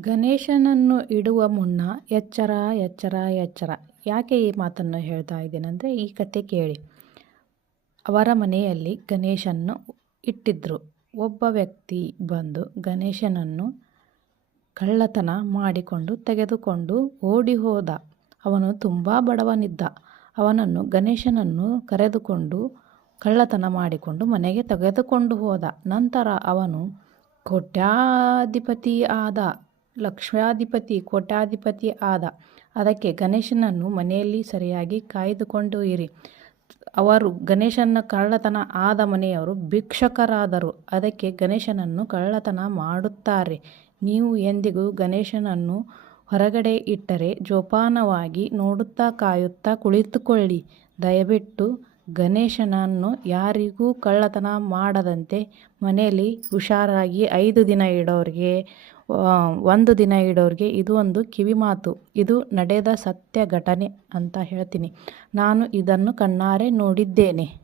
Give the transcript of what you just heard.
ಗಣೇಶನನ್ನು ಇಡುವ ಮುನ್ನ ಎಚ್ಚರ ಎಚ್ಚರ ಎಚ್ಚರ. ಯಾಕೆ ಈ ಮಾತನ್ನು ಹೇಳ್ತಾ ಇದ್ದೀನಂದರೆ ಈ ಕತೆ ಕೇಳಿ. ಅವರ ಮನೆಯಲ್ಲಿ ಗಣೇಶನ್ನು ಇಟ್ಟಿದ್ದರು ಒಬ್ಬ ವ್ಯಕ್ತಿ ಬಂದು ಗಣೇಶನನ್ನು ಕಳ್ಳತನ ಮಾಡಿಕೊಂಡು ತೆಗೆದುಕೊಂಡು ಓಡಿ ಹೋದ. ಅವನು ತುಂಬ ಬಡವನಿದ್ದ. ಅವನನ್ನು, ಗಣೇಶನನ್ನು ಕರೆದುಕೊಂಡು ಕಳ್ಳತನ ಮಾಡಿಕೊಂಡು ಮನೆಗೆ ತೆಗೆದುಕೊಂಡು ಹೋದ. ನಂತರ ಅವನು ಕೋಟ್ಯಾಧಿಪತಿ ಆದ ಲಕ್ಷಾಧಿಪತಿ ಕೋಟ್ಯಾಧಿಪತಿ ಆದ ಅದಕ್ಕೆ ಗಣೇಶನನ್ನು ಮನೆಯಲ್ಲಿ ಸರಿಯಾಗಿ ಕಾಯ್ದುಕೊಂಡು ಇರಿ. ಅವರು ಗಣೇಶನ ಕಳ್ಳತನ ಆದ ಮನೆಯವರು ಭಿಕ್ಷಕರಾದರು. ಅದಕ್ಕೆ ಗಣೇಶನನ್ನು ಕಳ್ಳತನ ಮಾಡುತ್ತಾರೆ. ನೀವು ಎಂದಿಗೂ ಗಣೇಶನನ್ನು ಹೊರಗಡೆ ಇಟ್ಟರೆ ಜೋಪಾನವಾಗಿ ನೋಡುತ್ತಾ ಕಾಯುತ್ತಾ ಕುಳಿತುಕೊಳ್ಳಿ. ದಯವಿಟ್ಟು ಗಣೇಶನನ್ನು ಯಾರಿಗೂ ಕಳ್ಳತನ ಮಾಡದಂತೆ ಮನೆಯಲ್ಲಿ ಹುಷಾರಾಗಿ ಐದು ದಿನ ಇಡೋರಿಗೆ ಒಂದು ದಿನ ಇಡೋರಿಗೆ ಇದು ಒಂದು ಕಿವಿ ಮಾತು, ಇದು ನಡೆದ ಸತ್ಯ ಘಟನೆ ಅಂತ ಹೇಳ್ತೀನಿ. ನಾನು ಇದನ್ನು ಕಣ್ಣಾರೆ ನೋಡಿದ್ದೇನೆ.